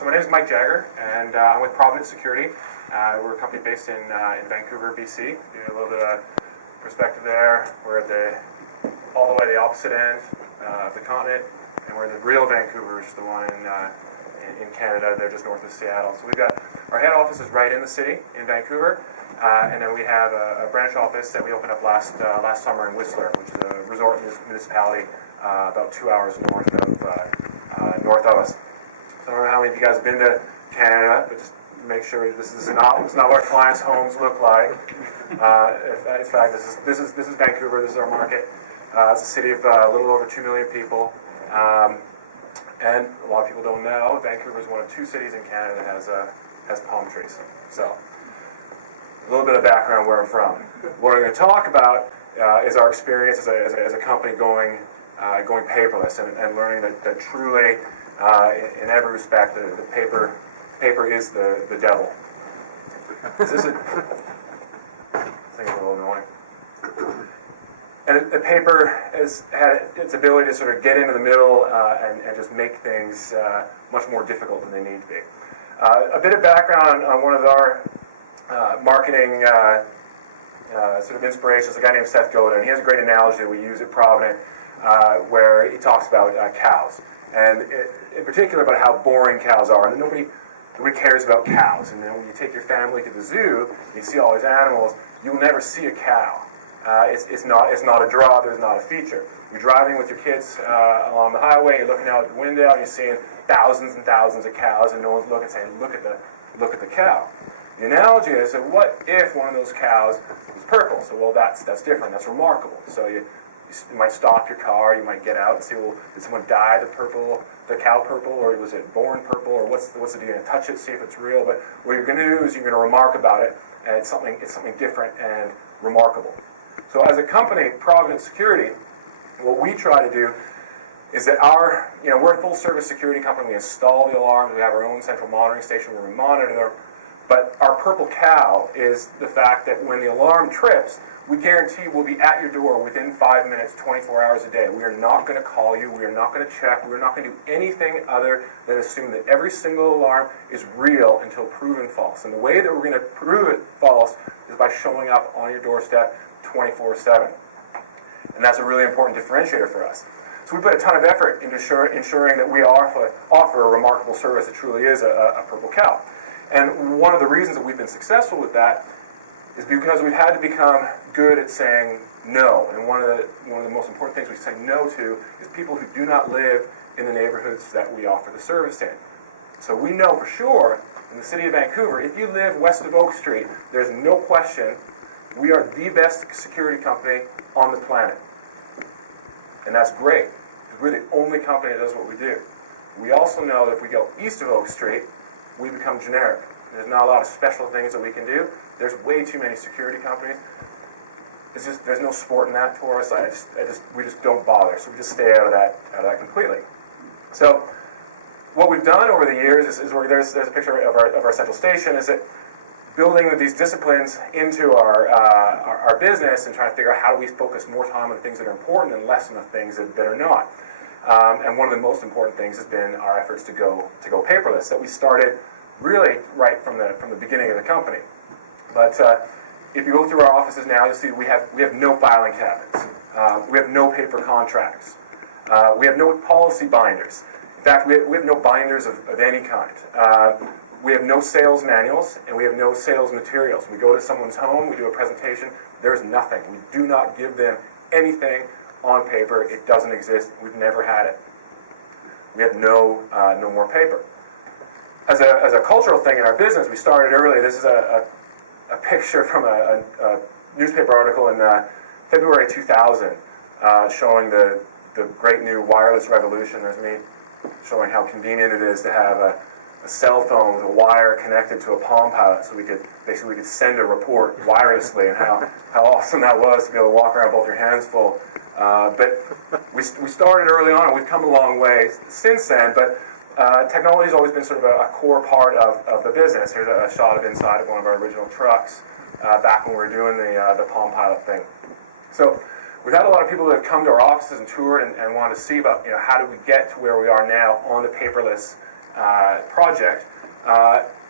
So my name is Mike Jagger, and I'm with Provident Security. We're a company based in Vancouver, BC. Give you a little bit of perspective there. We're at all the way the opposite end of the continent, and we're in the real Vancouver, which is the one in Canada. They're just north of Seattle. So we've got our head office is right in the city in Vancouver, and then we have a branch office that we opened up last summer in Whistler, which is a resort municipality about 2 hours north of us. I don't know how many of you guys have been to Canada, but just make sure this is not what our clients' homes look like. In fact, this is Vancouver. This is our market. It's a city of a little over 2 million people, and a lot of people don't know Vancouver is one of 2 cities in Canada that has palm trees. So, a little bit of background where I'm from. What I'm going to talk about is our experience as a company going paperless and learning that truly. In every respect, the paper is the devil. Is this a thing is a little annoying? And the paper has had its ability to sort of get into the middle and just make things much more difficult than they need to be. A bit of background on one of our marketing sort of inspirations, a guy named Seth Godin, and he has a great analogy that we use at Provident where he talks about cows. And in particular about how boring cows are. And nobody cares about cows. And then when you take your family to the zoo, and you see all these animals, you'll never see a cow. It's not a draw, there's not a feature. You're driving with your kids along the highway, you're looking out the window, and you're seeing thousands and thousands of cows, and no one's looking saying, look at the cow. The analogy is that what if one of those cows was purple? So, well, that's different, that's remarkable. So you might stop your car, you might get out and see, well, did someone dye the cow purple, or was it born purple, or what's the deal? You're going to touch it, see if it's real, but what you're going to do is you're going to remark about it, and it's something different and remarkable. So as a company, Provident Security, what we try to do is that we're a full-service security company. We install the alarms, we have our own central monitoring station where we monitor them, but our purple cow is the fact that when the alarm trips, we guarantee we'll be at your door within 5 minutes, 24 hours a day. We are not going to call you. We are not going to check. We are not going to do anything other than assume that every single alarm is real until proven false. And the way that we're going to prove it false is by showing up on your doorstep 24/7. And that's a really important differentiator for us. So we put a ton of effort into ensuring that we offer a remarkable service that truly is a purple cow. And one of the reasons that we've been successful with that is because we've had to become good at saying no. And one of the most important things we say no to is people who do not live in the neighborhoods that we offer the service in. So we know for sure, in the city of Vancouver, if you live west of Oak Street, there's no question we are the best security company on the planet. And that's great, because we're the only company that does what we do. We also know that if we go east of Oak Street, we become generic. There's not a lot of special things that we can do. There's way too many security companies. There's no sport in that for us. We just don't bother. So we just stay out of that completely. So what we've done over the years is there's a picture of our central station. Is that building these disciplines into our business and trying to figure out how do we focus more time on things that are important and less on the things that are not. And one of the most important things has been our efforts to go paperless. That we started really right from the beginning of the company. But if you go through our offices now, you'll see we have no filing cabinets. We have no paper contracts. We have no policy binders. In fact, we have no binders of any kind. We have no sales manuals, and we have no sales materials. We go to someone's home, we do a presentation, there's nothing. We do not give them anything on paper. It doesn't exist. We've never had it. We have no more paper. As a cultural thing in our business, we started early. This is a picture from a newspaper article in February 2000 showing the great new wireless revolution. There's me showing how convenient it is to have a cell phone with a wire connected to a Palm Pilot, so we could send a report wirelessly, and how awesome that was to be able to walk around with both your hands full. But we started early on, and we've come a long way since then. But technology has always been sort of a core part of the business. Here's a shot of inside of one of our original trucks back when we were doing the Palm Pilot thing. So we've had a lot of people that have come to our offices and toured and wanted to see about how do we get to where we are now on the paperless project.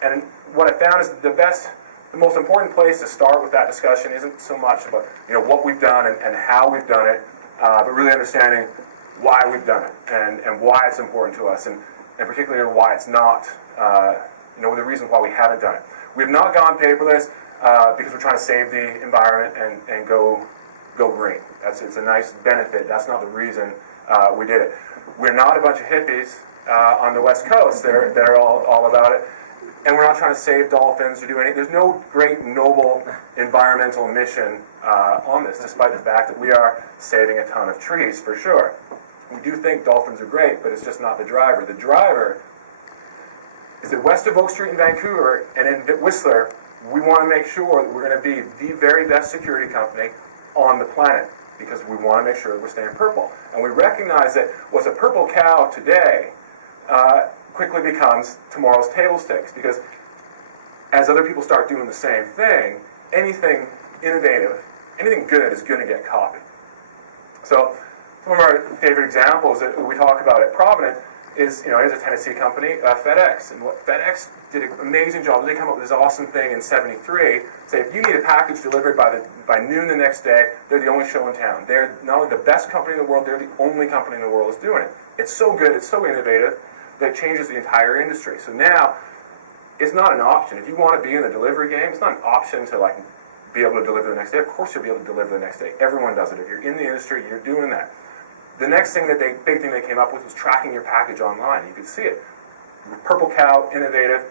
And what I found is the most important place to start with that discussion isn't so much about what we've done and how we've done it, but really understanding why we've done it and why it's important to us, and particularly why it's not, the reasons why we haven't done it. We have not gone paperless because we're trying to save the environment and go green. It's a nice benefit. That's not the reason we did it. We're not a bunch of hippies on the West Coast that are all about it. And we're not trying to save dolphins or do anything. There's no great, noble environmental mission on this, despite the fact that we are saving a ton of trees, for sure. We do think dolphins are great, but it's just not the driver. The driver is that west of Oak Street in Vancouver and in Whistler, we want to make sure that we're going to be the very best security company on the planet, because we want to make sure that we're staying purple. And we recognize that what's a purple cow today quickly becomes tomorrow's table stakes, because as other people start doing the same thing, anything innovative, anything good is going to get copied. So some of our favorite examples that we talk about at Provident is, here's a Tennessee company, FedEx. And what FedEx did an amazing job. They come up with this awesome thing in '73. Say, if you need a package delivered by noon the next day, they're the only show in town. They're not only the best company in the world, they're the only company in the world that's doing it. It's so good, it's so innovative, that it changes the entire industry. So now, it's not an option. If you want to be in the delivery game, it's not an option to be able to deliver the next day. Of course you'll be able to deliver the next day. Everyone does it. If you're in the industry, you're doing that. The next thing big thing they came up with was tracking your package online. You could see it. Purple cow, innovative,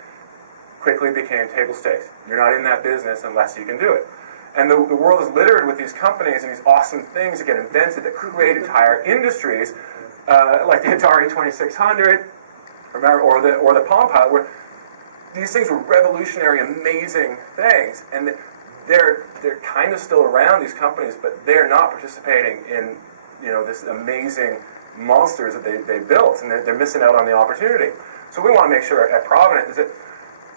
quickly became table stakes. You're not in that business unless you can do it. And the world is littered with these companies and these awesome things that get invented that create entire industries, like the Atari 2600, or the Palm Pilot, where these things were revolutionary, amazing things, and they're kind of still around, these companies, but they're not participating in this amazing monsters that they built, and they're missing out on the opportunity. So we want to make sure at Provident is that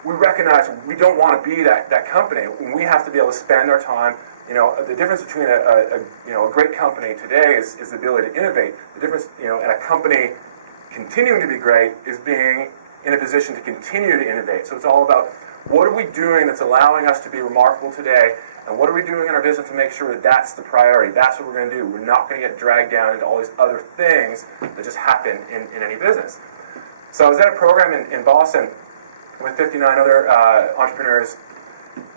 we recognize we don't want to be that company. We have to be able to spend our time. The difference between a great company today is the ability to innovate. The difference, and a company continuing to be great is being in a position to continue to innovate. So it's all about what are we doing that's allowing us to be remarkable today, and what are we doing in our business to make sure that that's the priority? That's what we're going to do. We're not going to get dragged down into all these other things that just happen in any business. So I was at a program in Boston with 59 other entrepreneurs,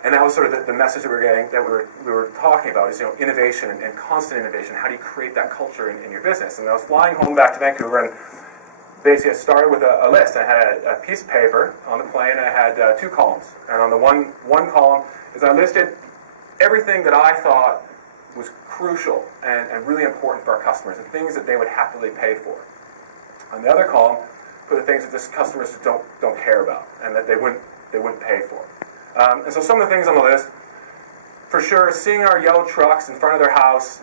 and that was sort of the message that we were getting, that we were talking about, is innovation and constant innovation. How do you create that culture in your business? And I was flying home back to Vancouver, and basically I started with a list. I had a piece of paper on the plane, and I had 2 columns. And on the one column is I listed everything that I thought was crucial and really important for our customers, and things that they would happily pay for. On the other column, put the things that just customers don't care about and that they wouldn't pay for. And so some of the things on the list, for sure, seeing our yellow trucks in front of their house,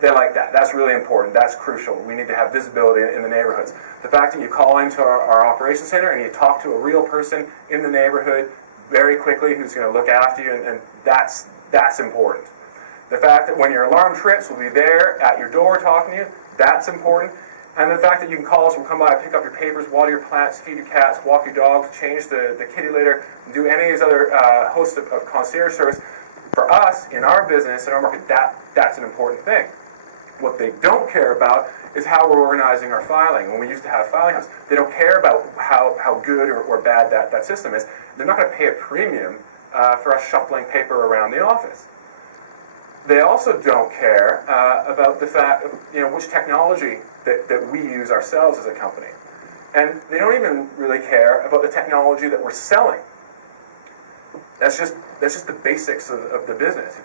they like that. That's really important. That's crucial. We need to have visibility in the neighborhoods. The fact that you call into our operations center and you talk to a real person in the neighborhood very quickly who's going to look after you, and that's important. The fact that when your alarm trips, we'll be there at your door talking to you, that's important. And the fact that you can call us, we'll come by, pick up your papers, water your plants, feed your cats, walk your dogs, change the kitty litter, do any of these other hosts of concierge service. For us, in our business, in our market, that's an important thing. What they don't care about is how we're organizing our filing. When we used to have filing hubs, they don't care about how good or bad that system is. They're not going to pay a premium for us shuffling paper around the office. They also don't care about the fact, which technology that we use ourselves as a company. And they don't even really care about the technology that we're selling. That's just the basics of the business.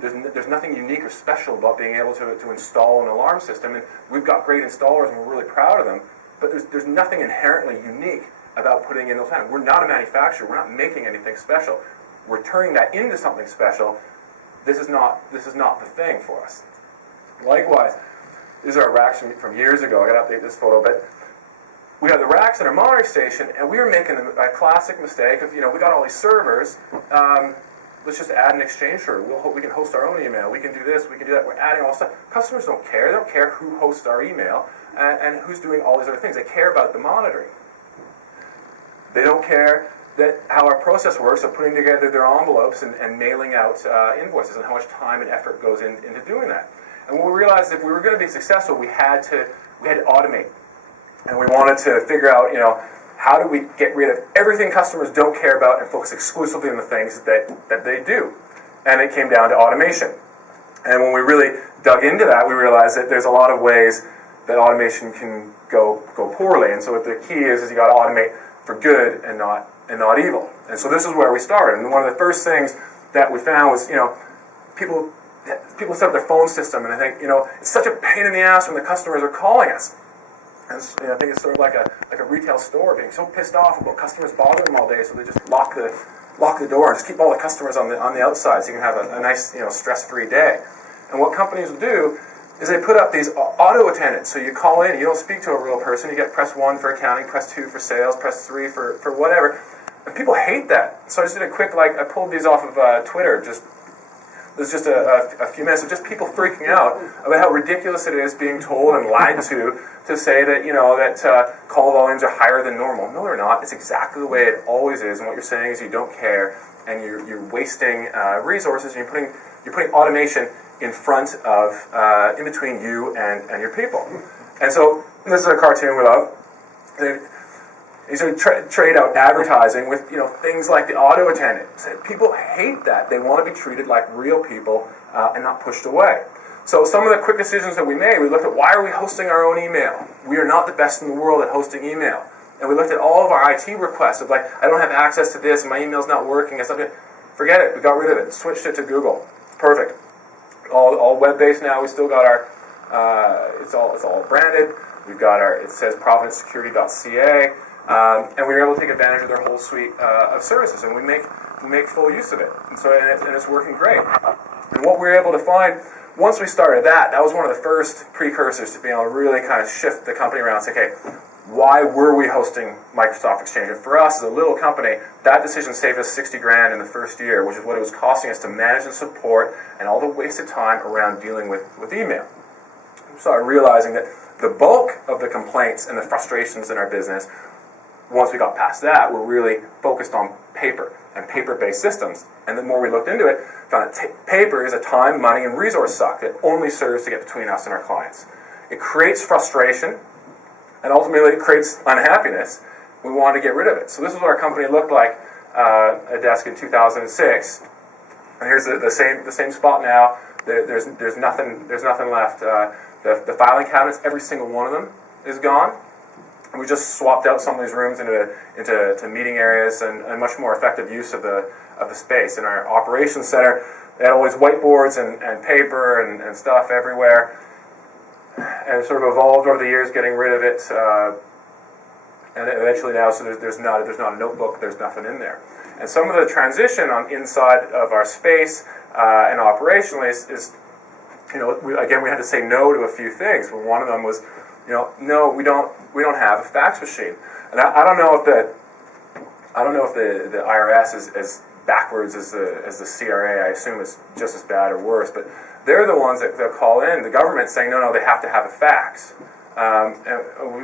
There's nothing unique or special about being able to install an alarm system, and we've got great installers and we're really proud of them, but there's nothing inherently unique about putting in those hands. We're not a manufacturer. We're not making anything special. We're turning that into something special. This is not the thing for us. Likewise, these are our racks from years ago. I got to update this photo, but we have the racks in our monitoring station, and we were making a classic mistake of, we got all these servers. Let's just add an exchange server. We can host our own email. We can do this. We can do that. We're adding all this stuff. Customers don't care. They don't care who hosts our email and who's doing all these other things. They care about the monitoring. They don't care that how our process works of putting together their envelopes and mailing out invoices, and how much time and effort goes into doing that. And what we realized, if we were going to be successful, we had to automate. And we wanted to figure out, how do we get rid of everything customers don't care about and focus exclusively on the things that they do? And it came down to automation. And when we really dug into that, we realized that there's a lot of ways that automation can go poorly. And so what the key is you got to automate for good and not evil. And so this is where we started. And one of the first things that we found was, people set up their phone system, and I think, it's such a pain in the ass when the customers are calling us. And I think it's sort of like a retail store being so pissed off about customers bothering them all day, so they just lock the door and just keep all the customers on the outside, so you can have a nice, stress-free day. And what companies will do is they put up these auto attendants. So you call in, you don't speak to a real person, you get press 1 for accounting, press 2 for sales, press 3 for whatever. And people hate that. So I just did a quick, I pulled these off of Twitter, there's just a few minutes of just people freaking out about how ridiculous it is being told and lied to say that, that call volumes are higher than normal. No, they're not. It's exactly the way it always is. And what you're saying is you don't care, and you're wasting resources, and you're putting automation in front of, in between you and your people. And so this is a cartoon we love. You sort of trade out advertising with things like the auto attendant. People hate that. They want to be treated like real people and not pushed away. So some of the quick decisions that we made, we looked at, why are we hosting our own email? We are not the best in the world at hosting email. And we looked at all of our IT requests of I don't have access to this, and my email's not working. Forget it. We got rid of it. Switched it to Google. Perfect. All web-based now. We still got our. It's all branded. We've got it says providentsecurity.ca. And we were able to take advantage of their whole suite of services, and we make full use of it. And so and it's working great. And what we were able to find once we started that was one of the first precursors to being able to really kind of shift the company around and say, okay, why were we hosting Microsoft Exchange? And for us as a little company, that decision saved us $60,000 in the first year, which is what it was costing us to manage and support and all the wasted time around dealing with email. We started realizing that the bulk of the complaints and the frustrations in our business, once we got past that, we're really focused on paper and paper-based systems. And the more we looked into it, found that paper is a time, money, and resource suck that only serves to get between us and our clients. It creates frustration, and ultimately it creates unhappiness. We wanted to get rid of it. So this is what our company looked like at desk in 2006. And here's the same spot now. There's nothing left. The filing cabinets, every single one of them is gone. And we just swapped out some of these rooms into meeting areas and much more effective use of the space. In our operations center, they had all these whiteboards and paper and stuff everywhere. And it sort of evolved over the years, getting rid of it. And eventually now, so there's not a notebook, there's nothing in there. And some of the transition on inside of our space and operationally is again, we had to say no to a few things. Well, one of them was, no, we don't have a fax machine. And I don't know if the IRS is as backwards as the CRA. I assume it's just as bad or worse. But they're the ones that call in. The government's saying no, they have to have a fax. And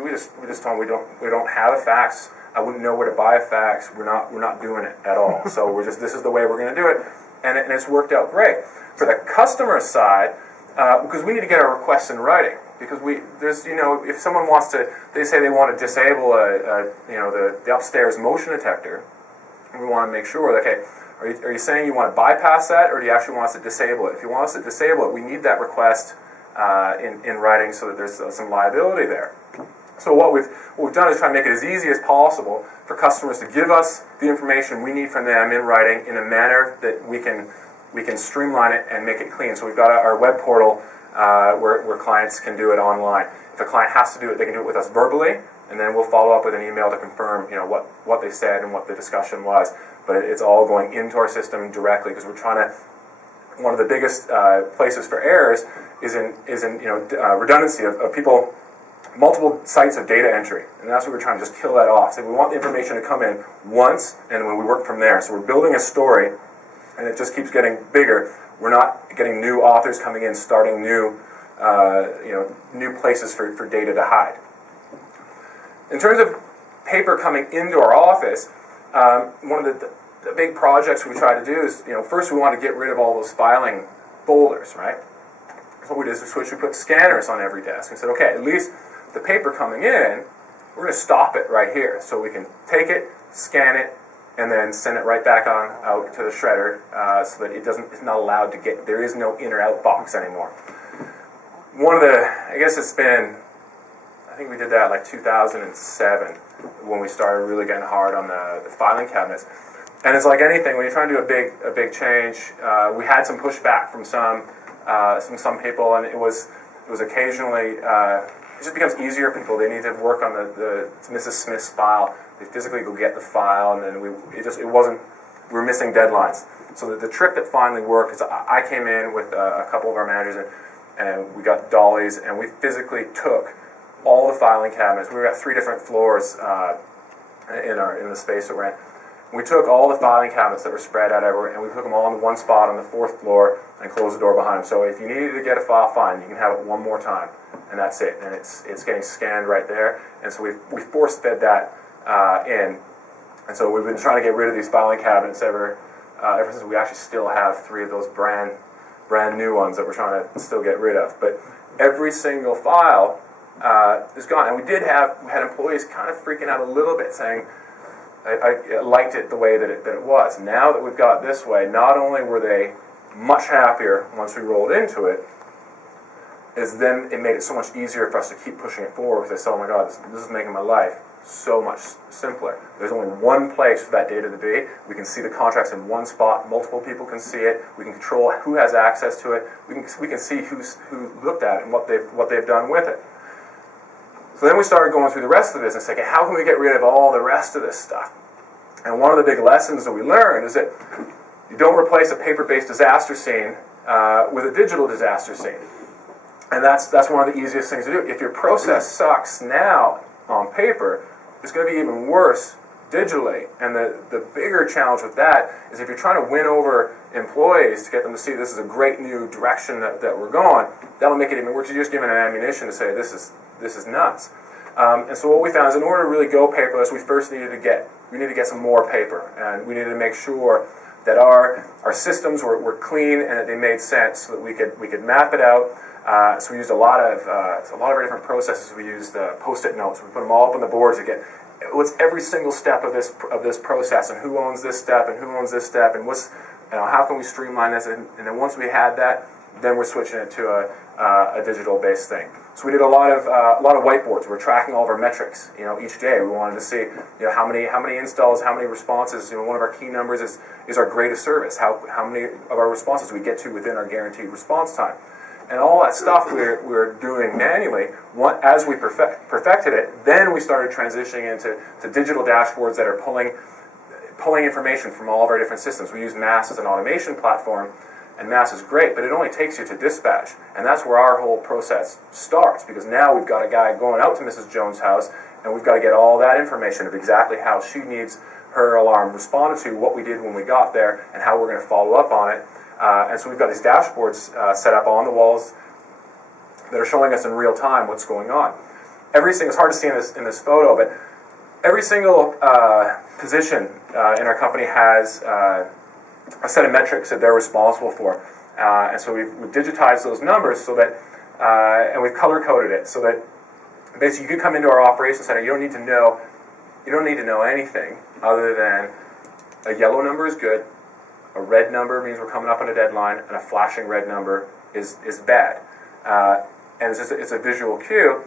we just told them we don't have a fax. I wouldn't know where to buy a fax. We're not doing it at all. So this is the way we're going to do it, and it's worked out great. For the customer side, because we need to get our requests in writing. Because if someone wants to, they say they want to disable the upstairs motion detector, we want to make sure that, okay, are you saying you want to bypass that, or do you actually want us to disable it? If you want us to disable it, we need that request in writing so that there's some liability there. So what we've done is try to make it as easy as possible for customers to give us the information we need from them in writing in a manner that we can streamline it and make it clean. So we've got our web portal where clients can do it online. If a client has to do it, they can do it with us verbally, and then we'll follow up with an email to confirm what they said and what the discussion was. But it's all going into our system directly, because we're trying to. One of the biggest places for errors is in redundancy of people, multiple sites of data entry, and that's what we're trying to just kill that off. So we want the information to come in once, and when we work from there. So we're building a story, and it just keeps getting bigger. We're not getting new authors coming in, starting new places for data to hide. In terms of paper coming into our office, one of the big projects we try to do is, first we want to get rid of all those filing folders, right? So what we did is we put scanners on every desk. We said, okay, at least the paper coming in, we're going to stop it right here. So we can take it, scan it, and then send it right back on out to the shredder so that it's not allowed to get, there is no in or out box anymore. One of the, I guess it's been, I think we did that like 2007 when we started really getting hard on the filing cabinets. And it's like anything, when you're trying to do a big change, we had some pushback from some people, and it was occasionally, it just becomes easier for people. They need to work on the Mrs. Smith's file. They physically go get the file, and then we were missing deadlines. So the trick that finally worked is I came in with a couple of our managers, and we got dollies, and we physically took all the filing cabinets. We got 3 different floors in the space that we're in. We took all the filing cabinets that were spread out everywhere, and we took them all in one spot on the 4th floor and closed the door behind them. So if you needed to get a file, fine, you can have it one more time, and that's it. And it's getting scanned right there. And so we force-fed that in. And so we've been trying to get rid of these filing cabinets ever since we actually still have 3 of those brand new ones that we're trying to still get rid of. But every single file is gone. And we had employees kind of freaking out a little bit, saying, I liked it the way that it was. Now that we've got it this way, not only were they much happier once we rolled into it, is then it made it so much easier for us to keep pushing it forward. They said, oh my God, this is making my life so much simpler. There's only one place for that data to be. We can see the contracts in one spot. Multiple people can see it. We can control who has access to it. We can see who looked at it and what they've done with it. So then we started going through the rest of the business, thinking, how can we get rid of all the rest of this stuff? And one of the big lessons that we learned is that you don't replace a paper-based disaster scene with a digital disaster scene. And that's one of the easiest things to do. If your process sucks now on paper, it's going to be even worse digitally. And the bigger challenge with that is if you're trying to win over employees to get them to see this is a great new direction that we're going, that'll make it even worse. You're just giving them ammunition to say this is nuts. And so what we found is in order to really go paperless, we first needed to get some more paper, and we needed to make sure that our systems were clean and that they made sense, so that we could map it out. So we used a lot of our different processes. We used Post-it notes. We put them all up on the boards to get what's every single step of this process, and who owns this step, and who owns this step, and how can we streamline this? And then once we had that, then we're switching it to a digital-based thing. So we did a lot of whiteboards. We're tracking all of our metrics. Each day we wanted to see how many installs, how many responses. One of our key numbers is our greatest service. How many of our responses we get to within our guaranteed response time. And all that stuff we're doing manually. As we perfected it, then we started transitioning into digital dashboards that are pulling information from all of our different systems. We use Mass as an automation platform, and Mass is great, but it only takes you to dispatch. And that's where our whole process starts, because now we've got a guy going out to Mrs. Jones' house, and we've got to get all that information of exactly how she needs her alarm responded to, what we did when we got there, and how we're going to follow up on it. And so we've got these dashboards set up on the walls that are showing us in real time what's going on. It's hard to see in this photo, but every single position in our company has a set of metrics that they're responsible for. And so we've digitized those numbers so that, and we've color-coded it so that basically you could come into our operations center, you don't need to know anything other than a yellow number is good, a red number means we're coming up on a deadline, and a flashing red number is bad. And it's a visual cue,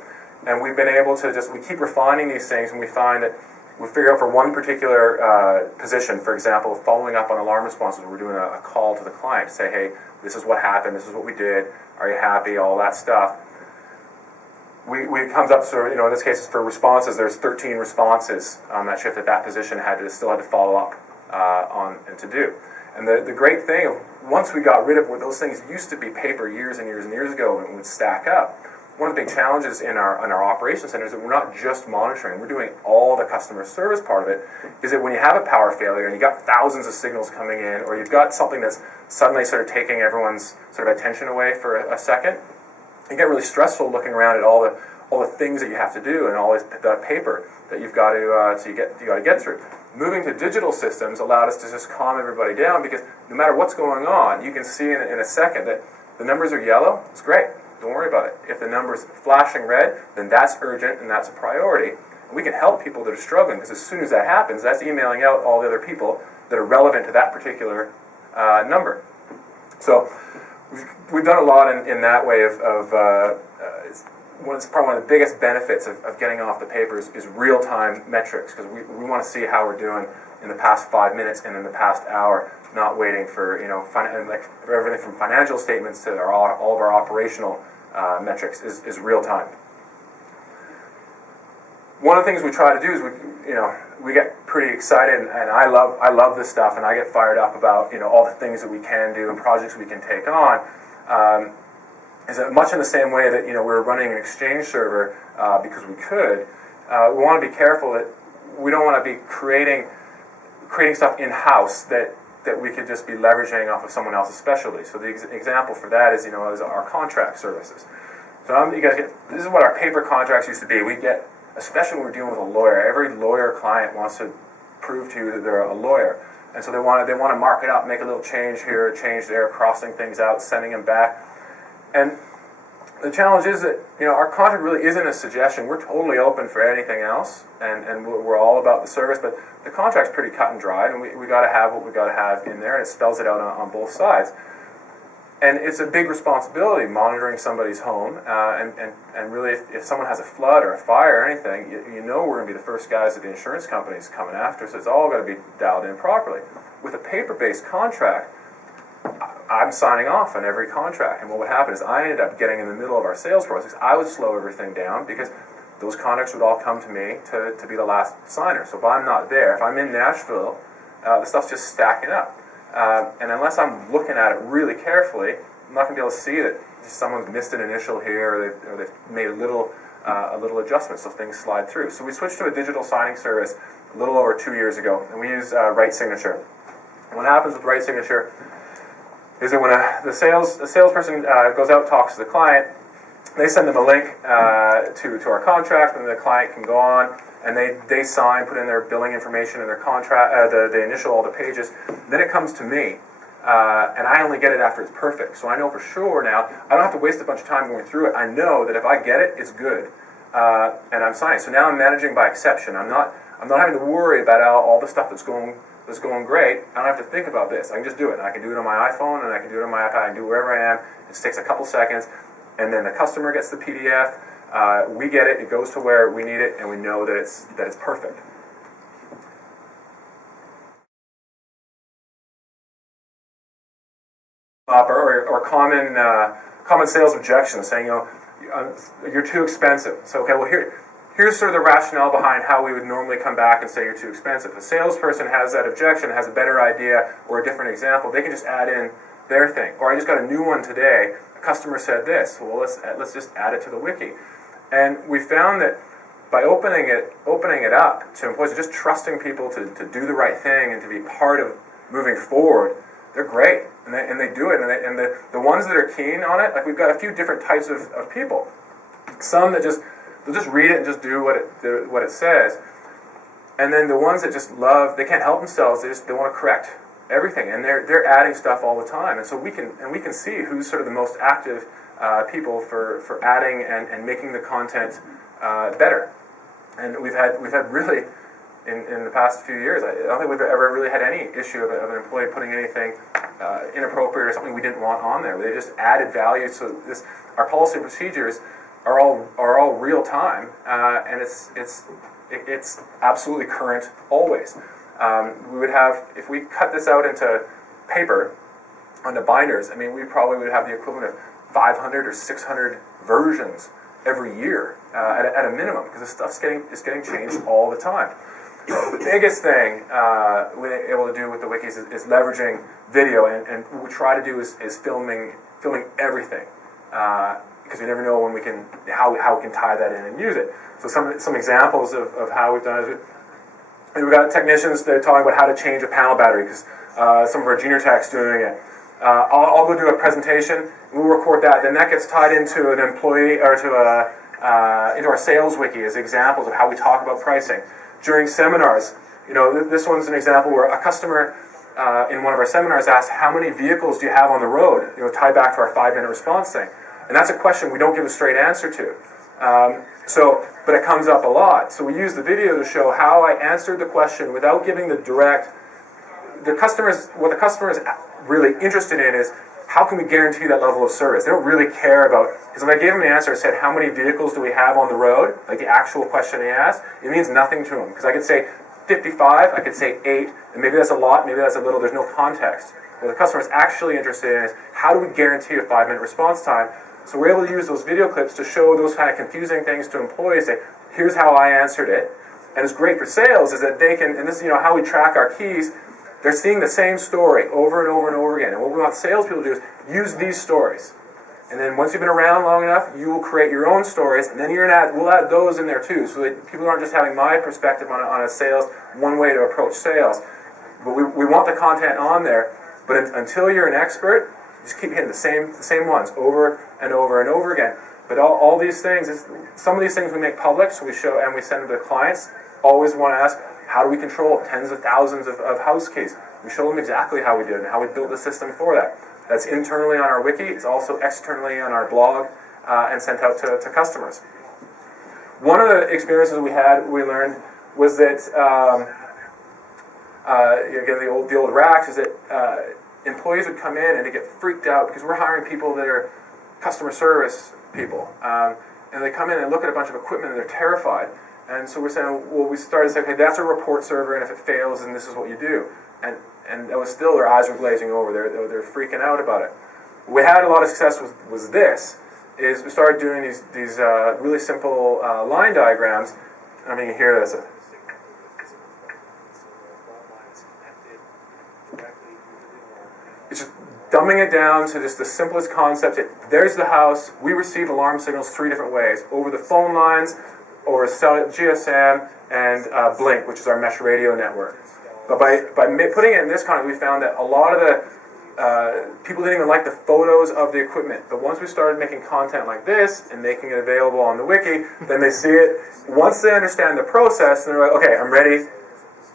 and we've been able to we keep refining these things, and we find that we figure out for one particular position, for example, following up on alarm responses, we're doing a call to the client to say, hey, this is what happened, this is what we did, are you happy, all that stuff. It comes up, in this case, it's for responses. There's 13 responses on that shift that position still had to follow up on and to do. And the great thing, once we got rid of where those things used to be paper years and years and years ago and would stack up, one of the big challenges in our operations center is that we're not just monitoring, we're doing all the customer service part of it, is that when you have a power failure and you've got thousands of signals coming in, or you've got something that's suddenly sort of taking everyone's sort of attention away for a second, it get really stressful looking around at all all the things that you have to do and all the paper that you've got to get through. Moving to digital systems allowed us to just calm everybody down, because no matter what's going on, you can see in a second that the numbers are yellow. It's great. Don't worry about it. If the number's flashing red, then that's urgent and that's a priority. And we can help people that are struggling, because as soon as that happens, that's emailing out all the other people that are relevant to that particular number. So we've done a lot in that way it's probably one of the biggest benefits of getting off the paper is real-time metrics, because we want to see how we're doing in the past 5 minutes and in the past hour, not waiting for for everything from financial statements to all of our operational metrics is real-time. One of the things we try to do is we get pretty excited, and I love this stuff, and I get fired up about all the things that we can do and projects we can take on. Is that much in the same way that we're running an Exchange server because we could. We want to be careful that we don't want to be creating stuff in-house that we could just be leveraging off of someone else's specialty. So the example for that is is our contract services. So you guys this is what our paper contracts used to be. We get, especially when we're dealing with a lawyer, every lawyer client wants to prove to you that they're a lawyer, and so they want to mark it up, make a little change here, a change there, crossing things out, sending them back. And the challenge is that our contract really isn't a suggestion. We're totally open for anything else, and we're all about the service. But the contract's pretty cut and dried, and we got to have what we got to have in there, and it spells it out on both sides. And it's a big responsibility monitoring somebody's home, and really if someone has a flood or a fire or anything, we're going to be the first guys that the insurance company's coming after. So it's all got to be dialed in properly. With a paper-based contract, I'm signing off on every contract, and what would happen is I ended up getting in the middle of our sales process. I would slow everything down because those contracts would all come to me to be the last signer. So if I'm not there, if I'm in Nashville, the stuff's just stacking up. And unless I'm looking at it really carefully, I'm not going to be able to see that someone's missed an initial here, or they've made a little adjustment, so things slide through. So we switched to a digital signing service a little over 2 years ago, and we use Right Signature. What happens with Right Signature is that when the salesperson goes out, talks to the client, they send them a link to our contract, and the client can go on, and they sign, put in their billing information and their contract, the initial, all the pages. Then it comes to me, and I only get it after it's perfect. So I know for sure now, I don't have to waste a bunch of time going through it. I know that if I get it, it's good, and I'm signing. So now I'm managing by exception. I'm not having to worry about all the stuff that's going great. I don't have to think about this. I can just do it. I can do it on my iPhone, and I can do it on my iPad. I can do it wherever I am. It just takes a couple seconds, and then the customer gets the PDF. We get it. It goes to where we need it, and we know that it's perfect. Or common sales objections, saying you're too expensive. So okay, well here's sort of the rationale behind how we would normally come back and say you're too expensive. The salesperson has that objection, has a better idea or a different example. They can just add in their thing. Or I just got a new one today. A customer said this. Well, let's just add it to the wiki. And we found that by opening it up to employees, just trusting people to do the right thing and to be part of moving forward, they're great, and they do it. And the ones that are keen on it, like we've got a few different types of people. Some that they'll just read it and just do what it says. And then the ones that just love, they can't help themselves. They want to correct everything, and they're adding stuff all the time. And so we can see who's sort of the most active people for adding and making the content better. And we've had really in the past few years, I don't think we've ever really had any issue of an employee putting anything inappropriate or something we didn't want on there. They just added value. So our policy and procedures are all real time, and it's absolutely current always. We would have, if we cut this out into paper, onto binders, I mean, we probably would have the equivalent of 500 or 600 versions every year at a minimum, because this stuff's getting changed all the time. The biggest thing we're able to do with the wikis is leveraging video, and what we try to do is filming everything. Because we never know when how we can tie that in and use it. So some examples of how we've done it. We've got technicians that are talking about how to change a panel battery, because some of our junior techs doing it. I'll go do a presentation. We'll record that. Then that gets tied into an employee or to into our sales wiki as examples of how we talk about pricing. During seminars, this one's an example where a customer in one of our seminars asked, how many vehicles do you have on the road? Tied back to our 5-minute response thing. And that's a question we don't give a straight answer to. But it comes up a lot. So we use the video to show how I answered the question without giving the direct. What the customer is really interested in is, how can we guarantee that level of service? They don't really care about, because if I gave them the answer, I said, how many vehicles do we have on the road? Like the actual question they asked, it means nothing to them. Because I could say 55, I could say 8, and maybe that's a lot, maybe that's a little, there's no context. What the customer is actually interested in is, how do we guarantee a 5-minute response time? So we're able to use those video clips to show those kind of confusing things to employees, say, here's how I answered it. And it's great for sales is that they can, and this is how we track our keys, they're seeing the same story over and over and over again. And what we want salespeople to do is use these stories. And then once you've been around long enough, you will create your own stories, and then we'll add those in there too, so that people aren't just having my perspective on a sales, one way to approach sales. But we want the content on there, but until you're an expert, just keep hitting the same ones over and over and over again. But all these things, some of these things we make public, so we show and we send them to clients. Always want to ask, how do we control tens of thousands of house keys? We show them exactly how we did it and how we built the system for that. That's internally on our wiki. It's also externally on our blog and sent out to customers. One of the experiences we learned was that, again, the old racks, is that employees would come in and they get freaked out because we're hiring people that are customer service people. And they come in and look at a bunch of equipment and they're terrified. And so we're saying, well, we started to say, okay, that's a report server, and if it fails, then this is what you do. And that was still, their eyes were glazing over. They're freaking out about it. What we had a lot of success with was this, is we started doing these really simple line diagrams. I mean, you hear this. It's just dumbing it down to just the simplest concept. There's the house. We receive alarm signals 3 different ways. Over the phone lines, over GSM, and Blink, which is our mesh radio network. But by putting it in this context, we found that a lot of the people didn't even like the photos of the equipment. But once we started making content like this and making it available on the wiki, then they see it. Once they understand the process, then they're like, okay, I'm ready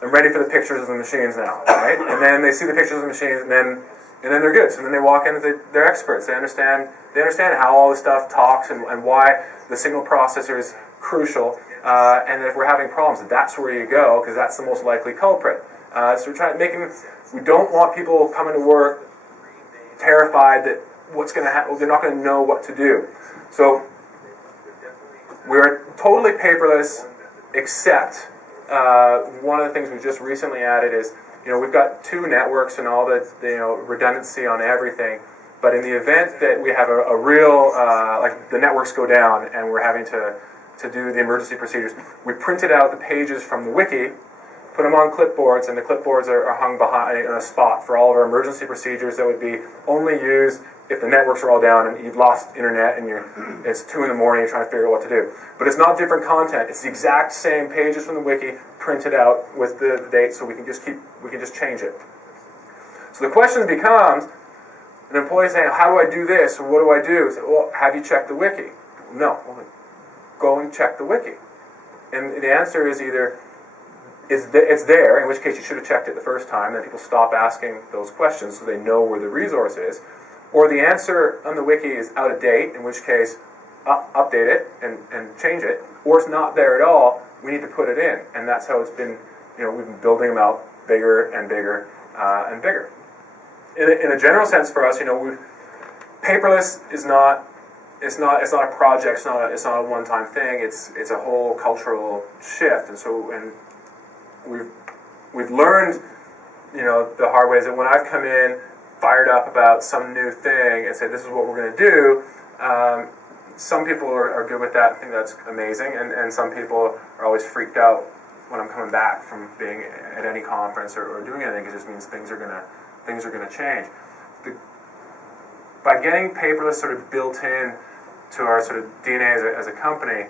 for the pictures of the machines now, right? And then they see the pictures of the machines, and then they're good. So then they walk in, they're experts. They understand how all this stuff talks and why the signal processor is crucial. And if we're having problems, that's where you go, because that's the most likely culprit. So we're trying we don't want people coming to work terrified that what's going to happen, they're not going to know what to do. So we're totally paperless, except one of the things we just recently added is, we've got 2 networks and all the redundancy on everything. But in the event that we have a real, like the networks go down and we're having to do the emergency procedures, we printed out the pages from the wiki, put them on clipboards, and the clipboards are hung behind in a spot for all of our emergency procedures that would be only used if the networks are all down and you've lost internet and it's 2 in the morning, you're trying to figure out what to do. But it's not different content. It's the exact same pages from the wiki printed out with the date, so we can just change it. So the question becomes, an employee saying, how do I do this, or what do I do? Say, well, have you checked the wiki? No. Well, go and check the wiki. And the answer is either it's there, in which case you should have checked it the first time, then people stop asking those questions so they know where the resource is. Or the answer on the wiki is out of date, in which case update it and change it. Or it's not there at all, we need to put it in. And that's how it's been, we've been building them out bigger and bigger and bigger. In a general sense for us, paperless is not it's not a project. It's not a one-time thing. It's a whole cultural shift. And we've learned, the hard way is that when I've come in, fired up about some new thing and said this is what we're going to do, some people are good with that and think that's amazing, and some people are always freaked out when I'm coming back from being at any conference or doing anything. It just means things are going to change. By getting paperless sort of built in to our sort of DNA as a company,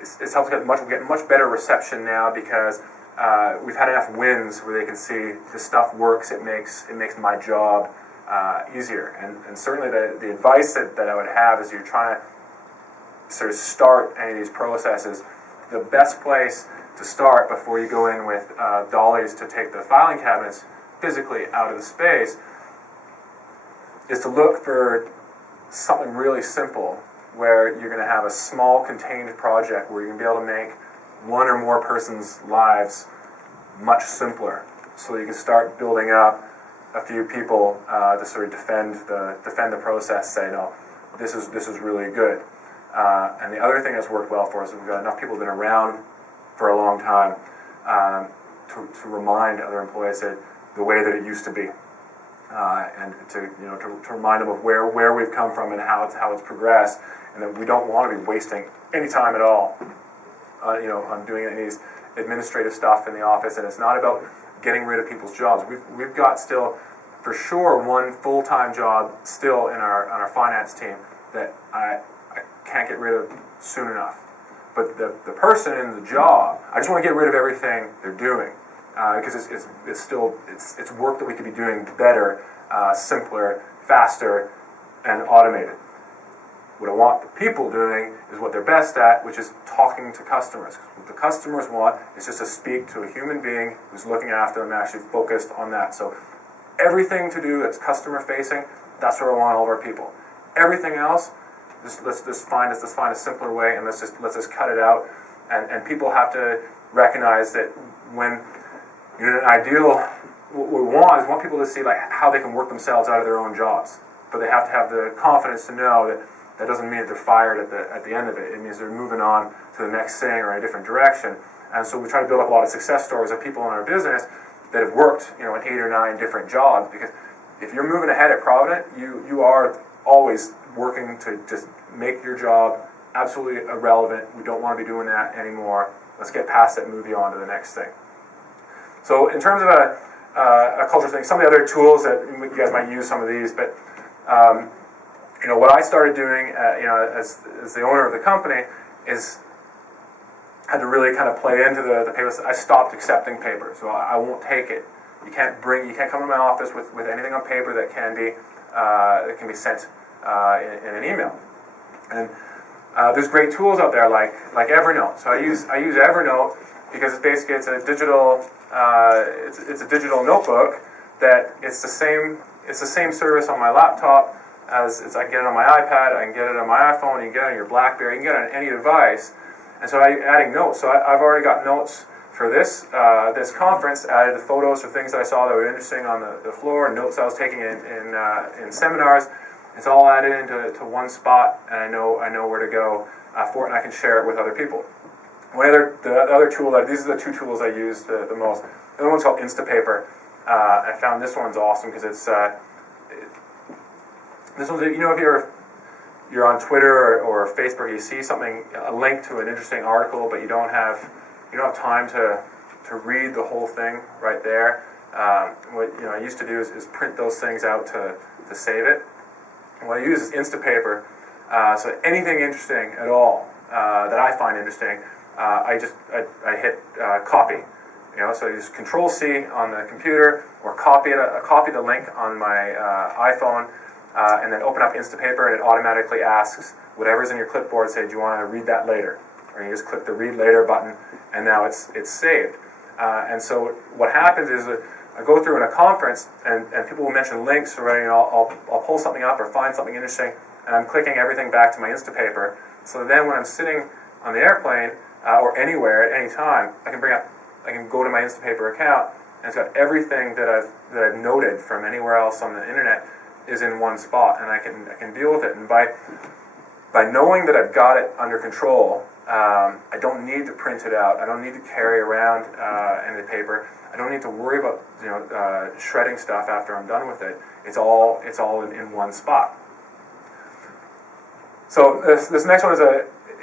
it's helped get much better reception now, because we've had enough wins where they can see this stuff works. It makes my job easier. And certainly the advice that I would have is, you're trying to sort of start any of these processes, the best place to start before you go in with dollies to take the filing cabinets physically out of the space is to look for something really simple where you're going to have a small contained project where you're going to be able to make one or more person's lives much simpler, so you can start building up a few people to sort of defend the process. Say, no, this is really good. And the other thing that's worked well for us is we've got enough people who've been around for a long time to remind other employees that the way that it used to be, and to remind them of where we've come from and how it's progressed, and that we don't want to be wasting any time at all, on doing any of these administrative stuff in the office. And it's not about getting rid of people's jobs. We've got still, for sure, one full-time job still in our finance team that I can't get rid of soon enough. But the person in the job, I just want to get rid of everything they're doing, because it's still work that we could be doing better, simpler, faster, and automated. What I want the people doing is what they're best at, which is talking to customers. What the customers want is just to speak to a human being who's looking after them and actually focused on that. So everything to do that's customer facing, that's where I want all of our people. Everything else, let's find a simpler way, and let's just cut it out. And people have to recognize that when you're in an ideal, what we want is people to see like how they can work themselves out of their own jobs. But they have to have the confidence to know that that doesn't mean that they're fired at the end of it. It means they're moving on to the next thing or in a different direction. And so we try to build up a lot of success stories of people in our business that have worked, in 8 or 9 different jobs. Because if you're moving ahead at Provident, you are always working to just make your job absolutely irrelevant. We don't want to be doing that anymore. Let's get past it and move you on to the next thing. So in terms of a culture thing, some of the other tools that you guys might use some of these, but what I started doing, as the owner of the company, is had to really kind of play into the paper. I stopped accepting paper, so I won't take it. You can't come to my office with anything on paper that can be sent in an email. And there's great tools out there like Evernote. So I use Evernote because it's a digital notebook that it's the same service on my laptop as I can get it on my iPad, I can get it on my iPhone, you can get it on your BlackBerry, you can get it on any device. And so I'm adding notes. So I've already got notes for this conference, added the photos of things that I saw that were interesting on the floor, and notes I was taking in seminars. It's all added into one spot, and I know where to go for it, and I can share it with other people. The other tool, these are the 2 tools I use the most. The other one's called Instapaper. I found this one's awesome because it's this one's, if you're on Twitter or Facebook, you see a link to an interesting article, but you don't have time to read the whole thing right there. What I used to do is print those things out to save it. And what I use is Instapaper. So anything interesting at all that I find interesting, I hit copy. So you just Control C on the computer, or copy the link on my iPhone, and then open up Instapaper, and it automatically asks whatever's in your clipboard. Say, do you want to read that later? Or you just click the Read Later button, and now it's saved. And so what happens is I go through in a conference, and people will mention links, or I'll pull something up or find something interesting, and I'm clicking everything back to my Instapaper. So then when I'm sitting on the airplane or anywhere at any time, I can go to my Instapaper account, and it's got everything that I've noted from anywhere else on the internet is in one spot, and I can deal with it. And by knowing that I've got it under control, I don't need to print it out. I don't need to carry around any paper. I don't need to worry about shredding stuff after I'm done with it. It's all in one spot. So this next one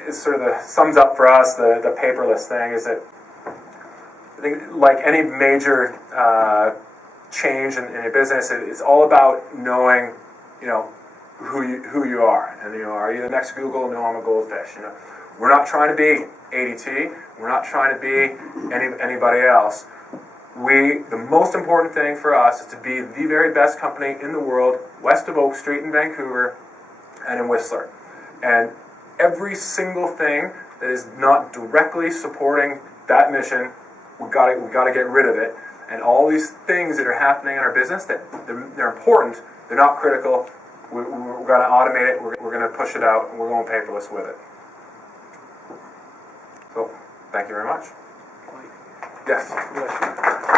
is sort of sums up for us the paperless thing. Is that I think like any major change in a business, it's all about knowing who you are. And are you the next Google? No, I'm a goldfish. We're not trying to be ADT. We're not trying to be anybody else. The most important thing for us is to be the very best company in the world, west of Oak Street in Vancouver and in Whistler. And every single thing that is not directly supporting that mission, we got to get rid of it. And all these things that are happening in our business, that they're important, they're not critical. We're going to automate it. We're going to push it out, and we're going paperless with it. So, thank you very much. Yes.